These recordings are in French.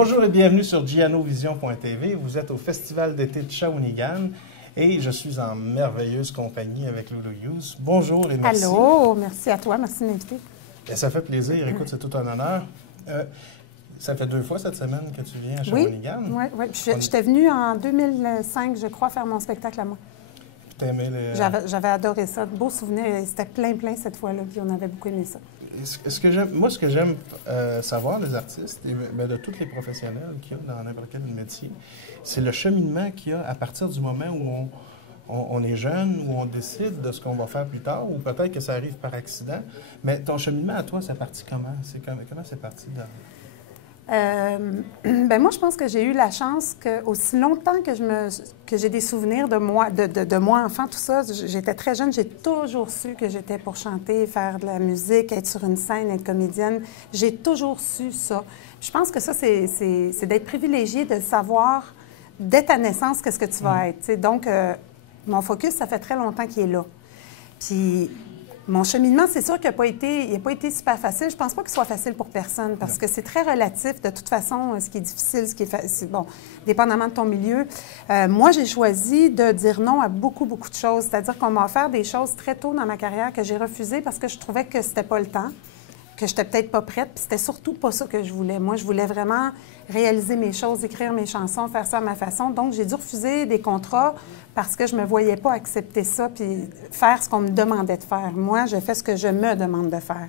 Bonjour et bienvenue sur gianovision.tv. Vous êtes au Festival d'été de Shawinigan et je suis en merveilleuse compagnie avec Lulu Hughes. Bonjour et merci. Allô, merci à toi, merci de m'inviter. Ça fait plaisir, écoute, c'est tout un honneur. Ça fait 2 fois cette semaine que tu viens à Shawinigan. Oui. J'étais venue en 2005, je crois, faire mon spectacle à moi. T'as aimé les... J'avais adoré ça, de beaux souvenirs, c'était plein cette fois-là, puis on avait beaucoup aimé ça. Ce que j'aime savoir des artistes, et de tous les professionnels qu'il y a dans n'importe quel métier, c'est le cheminement qu'il y a à partir du moment où on est jeune, où on décide de ce qu'on va faire plus tard, ou peut-être que ça arrive par accident. Mais ton cheminement à toi, c'est parti comment? Comment c'est parti? Ben moi, je pense que j'ai eu la chance que aussi longtemps que j'ai des souvenirs de moi enfant, tout ça, j'étais très jeune, j'ai toujours su que j'étais pour chanter, faire de la musique, être sur une scène, être comédienne. J'ai toujours su ça. Je pense que ça, c'est d'être privilégié, de savoir dès ta naissance qu'est-ce que tu vas être. T'sais. Donc, mon focus, ça fait très longtemps qu'il est là. Puis, mon cheminement, c'est sûr qu'il n'a pas été super facile. Je ne pense pas qu'il soit facile pour personne parce que c'est très relatif. De toute façon, ce qui est difficile, ce qui est facile, bon, dépendamment de ton milieu. Moi, j'ai choisi de dire non à beaucoup de choses. C'est-à-dire qu'on m'a offert des choses très tôt dans ma carrière que j'ai refusées parce que je trouvais que c'était pas le temps, que je n'étais peut-être pas prête, puis c'était surtout pas ça que je voulais. Moi, je voulais vraiment réaliser mes choses, écrire mes chansons, faire ça à ma façon. Donc, j'ai dû refuser des contrats parce que je ne me voyais pas accepter ça puis faire ce qu'on me demandait de faire. Moi, je fais ce que je me demande de faire.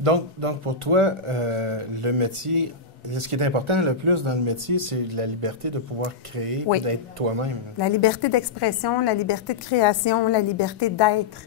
Donc pour toi, le métier, ce qui est important le plus dans le métier, c'est la liberté de pouvoir créer et d'être toi-même. La liberté d'expression, la liberté de création, la liberté d'être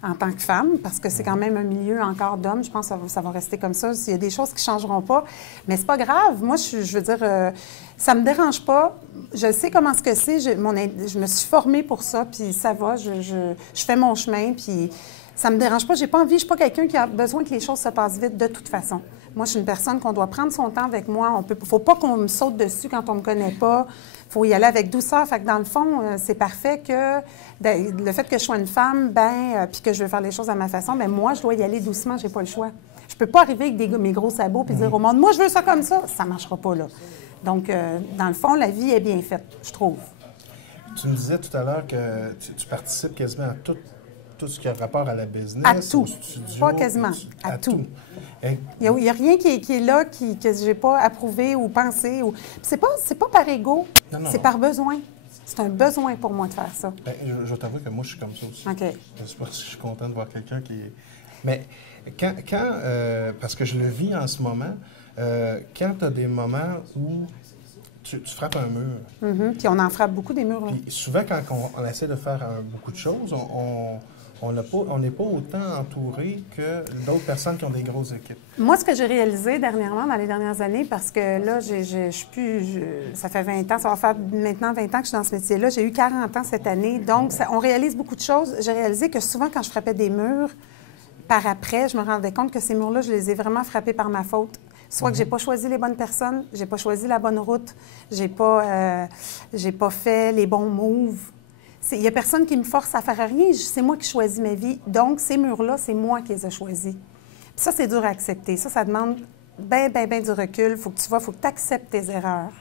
en tant que femme, parce que c'est quand même un milieu encore d'hommes. Je pense que ça va rester comme ça. Il y a des choses qui ne changeront pas, mais c'est pas grave. Moi, je veux dire, ça me dérange pas. Je sais comment ce que c'est. Je me suis formée pour ça, puis ça va. Je fais mon chemin, puis ça me dérange pas. J'ai pas envie. Je suis pas quelqu'un qui a besoin que les choses se passent vite de toute façon. Moi, je suis une personne qu'on doit prendre son temps avec moi. Faut pas qu'on me saute dessus quand on me connaît pas. Il faut y aller avec douceur. Fait que dans le fond, c'est parfait que le fait que je sois une femme, puis que je veux faire les choses à ma façon, bien, moi, je dois y aller doucement. J'ai pas le choix. Je peux pas arriver avec mes gros sabots puis dire au monde, moi, je veux ça comme ça. Ça marchera pas, là. Donc, dans le fond, la vie est bien faite, je trouve. Tu me disais tout à l'heure que tu participes quasiment à tout ce qui a rapport à la business, à tout. Au studio. Pas quasiment, à tout. Il n'y a rien qui est là que je n'ai pas approuvé ou pensé. C'est pas par ego, c'est par besoin. C'est un besoin pour moi de faire ça. Bien, je t'avoue que moi, je suis comme ça aussi. OK. Je suis content de voir quelqu'un qui est... Mais parce que je le vis en ce moment, quand tu as des moments où tu frappes un mur. Puis on en frappe beaucoup des murs. Puis souvent, quand on essaie de faire beaucoup de choses, on n'est pas autant entouré que d'autres personnes qui ont des grosses équipes. Moi, ce que j'ai réalisé dernièrement, dans les dernières années, parce que là, ça fait 20 ans, ça va faire maintenant 20 ans que je suis dans ce métier-là. J'ai eu 40 ans cette année. Donc, on réalise beaucoup de choses. J'ai réalisé que souvent, quand je frappais des murs, par après, je me rendais compte que ces murs-là, je les ai vraiment frappés par ma faute. Soit que j'ai pas choisi les bonnes personnes, j'ai pas choisi la bonne route, j'ai pas fait les bons moves. Il n'y a personne qui me force à faire rien, c'est moi qui choisis ma vie. Donc, ces murs-là, c'est moi qui les ai choisis. Puis ça, c'est dur à accepter. Ça demande bien du recul. Il faut que tu acceptes tes erreurs.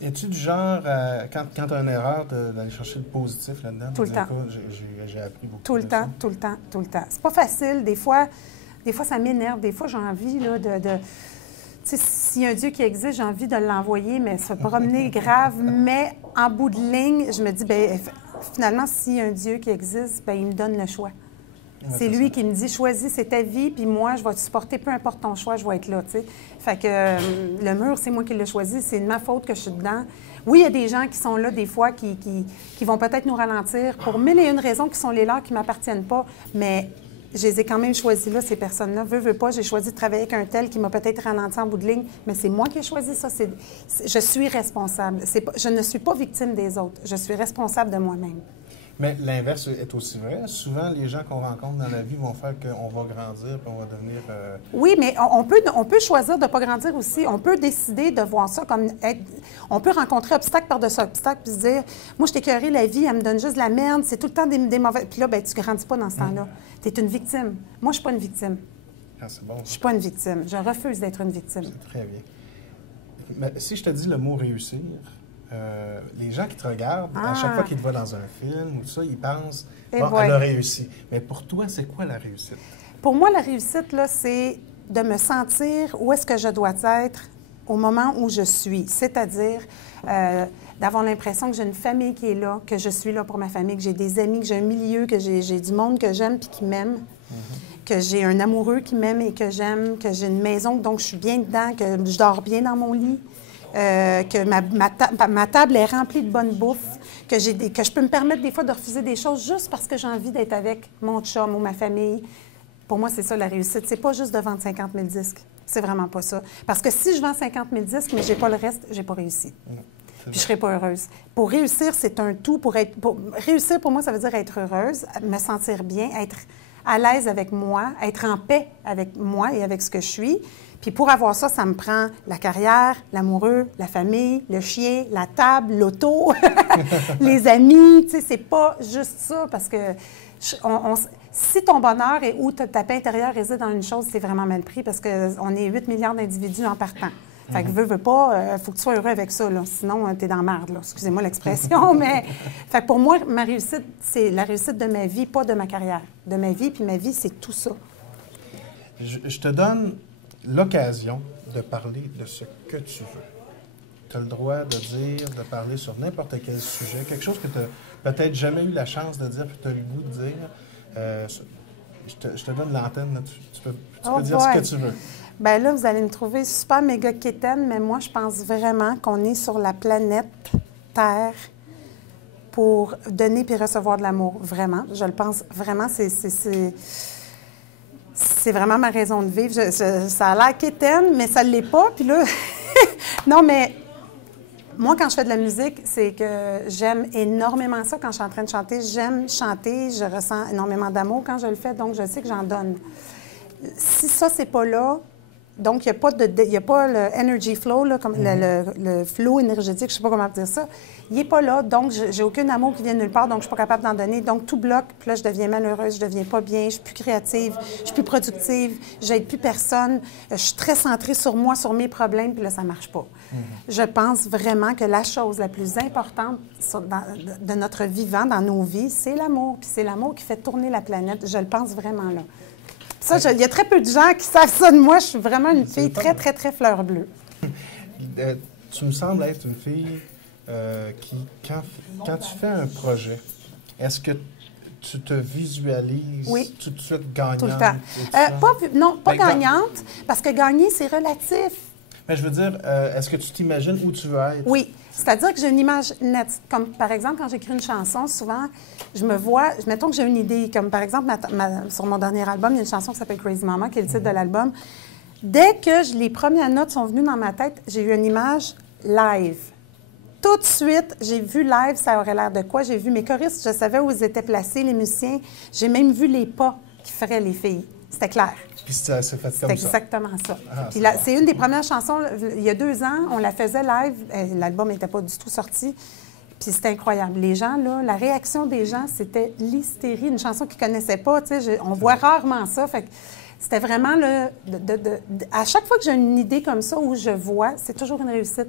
Es-tu du genre, quand tu as une erreur, d'aller chercher le positif là-dedans? Tout le temps. J'ai appris beaucoup. Tout le temps. C'est pas facile. Des fois ça m'énerve. Des fois, j'ai envie là, tu sais, s'il y a un Dieu qui existe, j'ai envie de l'envoyer, mais se promener grave. Mais en bout de ligne, je me dis, bien, finalement, s'il y a un Dieu qui existe, bien, il me donne le choix. C'est lui qui me dit, choisis, c'est ta vie, puis moi, je vais te supporter, peu importe ton choix, je vais être là, tu sais. Fait que le mur, c'est moi qui l'ai choisi, c'est de ma faute que je suis dedans. Oui, il y a des gens qui sont là, des fois, qui vont peut-être nous ralentir pour 1001 raisons qui sont les leurs, qui ne m'appartiennent pas, mais je les ai quand même choisis là, ces personnes-là. Veux pas, j'ai choisi de travailler avec un tel qui m'a peut-être ralenti en bout de ligne, mais c'est moi qui ai choisi ça. Je suis responsable. Je ne suis pas victime des autres. Je suis responsable de moi-même. Mais l'inverse est aussi vrai. Souvent, les gens qu'on rencontre dans la vie vont faire qu'on va grandir et on va devenir... Oui, mais on peut choisir de ne pas grandir aussi. On peut décider de voir ça comme être... On peut rencontrer obstacle par-dessus obstacle puis se dire, moi, je t'ai écœuré la vie, elle me donne juste de la merde, c'est tout le temps des mauvais... Puis là, ben, tu ne grandis pas dans ce temps-là. Tu es une victime. Moi, je ne suis pas une victime. Ah, c'est bon. Je ne suis pas une victime. Je refuse d'être une victime. C'est très bien. Mais si je te dis le mot réussir, les gens qui te regardent, à chaque fois qu'ils te voient dans un film ou tout ça, ils pensent bon, elle a réussi. Mais pour toi, c'est quoi la réussite? Pour moi, la réussite, là, c'est de me sentir où est-ce que je dois être au moment où je suis. C'est-à-dire d'avoir l'impression que j'ai une famille qui est là, que je suis là pour ma famille, que j'ai des amis, que j'ai un milieu, que j'ai du monde que j'aime puis qui m'aime. Que j'ai un amoureux qui m'aime et que j'aime, que j'ai une maison, donc je suis bien dedans, que je dors bien dans mon lit, que ma table est remplie de bonne bouffe, que je peux me permettre des fois de refuser des choses juste parce que j'ai envie d'être avec mon chum ou ma famille. Pour moi, c'est ça la réussite. C'est pas juste de vendre 50 000 disques. C'est vraiment pas ça. Parce que si je vends 50 000 disques, mais j'ai pas le reste, j'ai pas réussi. Puis je serai pas heureuse. Pour réussir, c'est un tout. Réussir, pour moi, ça veut dire être heureuse, me sentir bien, être à l'aise avec moi, être en paix avec moi et avec ce que je suis. Puis pour avoir ça, ça me prend la carrière, l'amoureux, la famille, le chien, la table, l'auto, les amis. Tu sais, c'est pas juste ça parce que si ton bonheur est où ta paix intérieure réside dans une chose, c'est vraiment mal pris parce qu'on est 8 milliards d'individus en partant. Fait que veux pas, faut que tu sois heureux avec ça, là. Sinon, t'es dans la merde, là. Excusez-moi l'expression, mais... Fait que pour moi, ma réussite, c'est la réussite de ma vie, pas de ma carrière. De ma vie, puis ma vie, c'est tout ça. Je te donne l'occasion de parler de ce que tu veux. Tu as le droit de dire, de parler sur n'importe quel sujet, quelque chose que tu n'as peut-être jamais eu la chance de dire, puis tu as le goût de dire. Je te donne l'antenne, là. Tu peux dire ce que tu veux. Bien là, vous allez me trouver super méga quétaine, mais moi, je pense vraiment qu'on est sur la planète Terre pour donner puis recevoir de l'amour. Vraiment. Je le pense vraiment. C'est vraiment ma raison de vivre. Ça a l'air quétaine, mais ça ne l'est pas. Puis là, non, mais moi, quand je fais de la musique, c'est que j'aime énormément ça. Quand je suis en train de chanter, j'aime chanter. Je ressens énormément d'amour quand je le fais, donc je sais que j'en donne. Si ça, c'est pas là, donc il n'y a pas le energy flow, là, comme le flow énergétique, je ne sais pas comment dire ça. Il n'est pas là, donc j'ai aucun amour qui vient de nulle part, donc je ne suis pas capable d'en donner. Donc tout bloque, puis là, je deviens malheureuse, je ne deviens pas bien, je ne suis plus créative, je ne suis plus productive, je n'aide plus personne, je suis très centrée sur moi, sur mes problèmes, puis là, ça ne marche pas. Je pense vraiment que la chose la plus importante de notre vivant, dans nos vies, c'est l'amour. Puis c'est l'amour qui fait tourner la planète. Je le pense vraiment là. Ça, il y a très peu de gens qui savent ça de moi. Je suis vraiment une fille très, très, très fleur bleue. Tu me sembles être une fille qui, quand tu fais un projet, est-ce que tu te visualises tout de suite gagnante? Tout le temps. Pas gagnante, parce que gagner, c'est relatif. Mais je veux dire, est-ce que tu t'imagines où tu veux être? Oui. C'est-à-dire que j'ai une image nette. Comme, par exemple, quand j'écris une chanson, souvent, je me vois... Mettons que j'ai une idée. Comme, par exemple, sur mon dernier album, il y a une chanson qui s'appelle « Crazy Mama », qui est le titre de l'album. Dès que les premières notes sont venues dans ma tête, j'ai eu une image live. Tout de suite, j'ai vu live, ça aurait l'air de quoi. J'ai vu mes choristes, je savais où ils étaient placés, les musiciens. J'ai même vu les pas qui feraient les filles. C'était clair. Puis c'est fait comme ça. C'est exactement ça. Puis c'est une des premières chansons, il y a 2 ans, on la faisait live. L'album n'était pas du tout sorti. Puis c'était incroyable. Les gens, là, la réaction des gens, c'était l'hystérie. Une chanson qu'ils ne connaissaient pas, tu sais, on voit rarement ça. Fait que c'était vraiment, là, à chaque fois que j'ai une idée comme ça, où je vois, c'est toujours une réussite.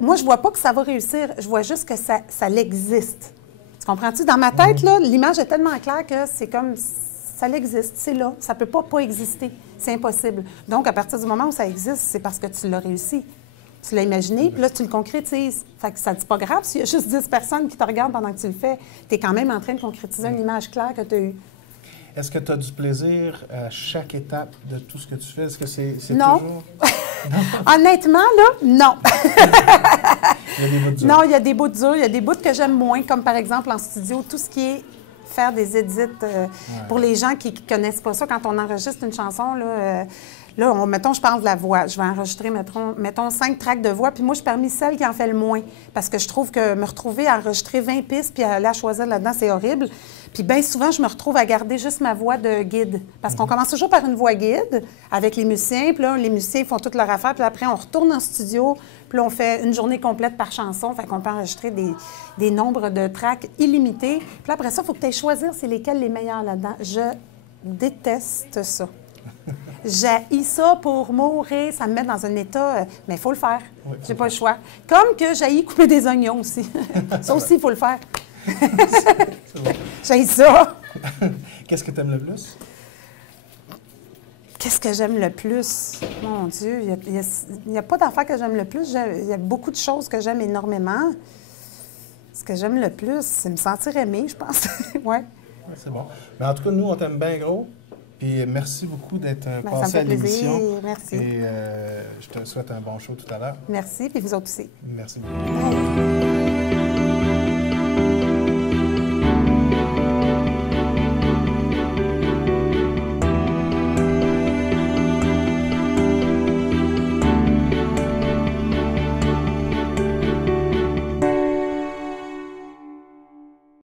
Moi, je ne vois pas que ça va réussir, je vois juste que ça existe. Tu comprends-tu? Dans ma tête, là, l'image est tellement claire que c'est comme... Ça existe, c'est là. Ça ne peut pas exister. C'est impossible. Donc, à partir du moment où ça existe, c'est parce que tu l'as réussi. Tu l'as imaginé, puis là, tu le concrétises. Fait que ça ne dit pas grave s'il y a juste 10 personnes qui te regardent pendant que tu le fais. Tu es quand même en train de concrétiser une image claire que tu as eue. Est-ce que tu as du plaisir à chaque étape de tout ce que tu fais? Est-ce que c'est non. toujours... Honnêtement, là, non. Il y a des bouts durs. Non, il y a des bouts durs. Il y a des bouts que j'aime moins, comme par exemple en studio, tout ce qui est faire des edits pour les gens qui ne connaissent pas ça. Quand on enregistre une chanson, mettons, je parle de la voix. Je vais enregistrer, mettons, 5 tracks de voix, puis moi, je suis parmi celles qui en fait le moins. Parce que je trouve que me retrouver à enregistrer 20 pistes puis à aller à choisir là-dedans, c'est horrible. Puis bien souvent, je me retrouve à garder juste ma voix de guide. Parce qu'on commence toujours par une voix guide avec les musiciens, puis là, les musiciens font toute leur affaire, puis après, on retourne en studio, puis là, on fait une journée complète par chanson, fait qu'on peut enregistrer des nombres de tracks illimités. Puis après ça, il faut que tu ailles choisir c'est lesquels les meilleurs là-dedans. Je déteste ça. J'haïs ça pour mourir. Ça me met dans un état... mais il faut le faire. Oui, J'ai pas le choix. Comme que j'haïs couper des oignons aussi. Ça aussi, il faut le faire. C'est bon. J'haïs ça. Qu'est-ce que tu aimes le plus? Qu'est-ce que j'aime le plus? Mon Dieu, il n'y a pas d'affaires que j'aime le plus. Il y a beaucoup de choses que j'aime énormément. Ce que j'aime le plus, c'est me sentir aimée, je pense. Ouais. C'est bon. Mais en tout cas, nous, on t'aime bien gros. Puis merci beaucoup d'être passé à plaisir. l'émission. Merci. Et je te souhaite un bon show tout à l'heure. Merci, puis vous autres aussi. Merci beaucoup.